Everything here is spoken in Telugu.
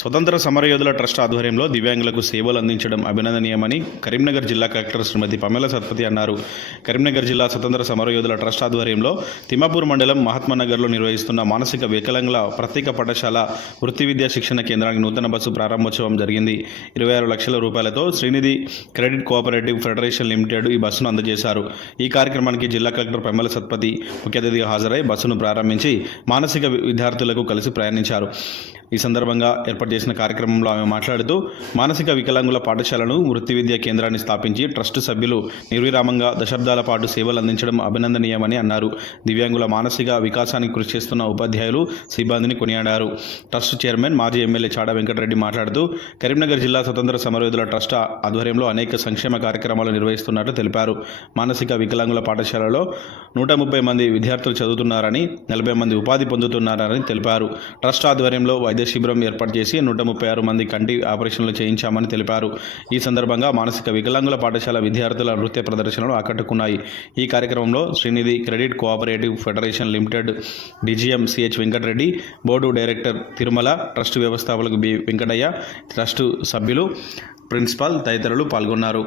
స్వతంత్ర సమరయోధుల ట్రస్ట్ ఆధ్వర్యంలో దివ్యాంగులకు సేవలు అందించడం అభినందనీయమని కరీంనగర్ జిల్లా కలెక్టర్ శ్రీమతి పమేల సత్పతి అన్నారు. కరీంనగర్ జిల్లా స్వతంత్ర సమరయోధుల ట్రస్ట్ ఆధ్వర్యంలో తిమ్మాపూర్ మండలం మహాత్మానగర్లో నిర్వహిస్తున్న మానసిక వికలాంగుల ప్రత్యేక పాఠశాల వృత్తి విద్యా శిక్షణ కేంద్రానికి నూతన బస్సు ప్రారంభోత్సవం జరిగింది. 26 లక్షల రూపాయలతో Srinidhi credit cooperative federation limited ఈ బస్సును అందజేశారు. ఈ కార్యక్రమానికి జిల్లా కలెక్టర్ పమేల సత్పతి ముఖ్య అతిథిగా హాజరై బస్సును ప్రారంభించి మానసిక విద్యార్థులకు కలిసి ప్రయాణించారు. ఈ సందర్భంగా ఏర్పాటు చేసిన కార్యక్రమంలో ఆమె మాట్లాడుతూ మానసిక వికలాంగుల పాఠశాలను వృత్తి విద్యా కేంద్రాన్ని స్థాపించి ట్రస్టు సభ్యులు నిర్విరామంగా దశాబ్దాల పాటు సేవలు అందించడం అభినందనీయమని అన్నారు. దివ్యాంగుల మానసిక వికాసానికి కృషి చేస్తున్న ఉపాధ్యాయులు సిబ్బందిని కొనియాడారు. ట్రస్ట్ చైర్మన్ మాజీ ఎమ్మెల్యే చాడ వెంకటరెడ్డి మాట్లాడుతూ కరీంనగర్ జిల్లా స్వతంత్ర సమరయోధుల ట్రస్ట్ ఆధ్వర్యంలో అనేక సంక్షేమ కార్యక్రమాలు నిర్వహిస్తున్నట్టు తెలిపారు. మానసిక వికలాంగుల పాఠశాలలో 130 మంది విద్యార్థులు చదువుతున్నారని, 40 మంది ఉపాధి పొందుతున్నారని తెలిపారు. ట్రస్ట్ ఆధ్వర్యంలో వైద్య శిబిరం ఏర్పాటు చేసి 136 మంది కంటి ఆపరేషన్లు చేయించామని తెలిపారు. ఈ సందర్భంగా మానసిక వికలాంగుల పాఠశాల విద్యార్థుల నృత్య ప్రదర్శనలు ఆకట్టుకున్నాయి. ఈ కార్యక్రమంలో Srinidhi credit cooperative federation limited DGM CH Venkatareddy, board director Tirumala, trust వ్యవస్థాపకులు బి వెంకటయ్య, ట్రస్టు సభ్యులు, ప్రిన్సిపాల్ తదితరులు పాల్గొన్నారు.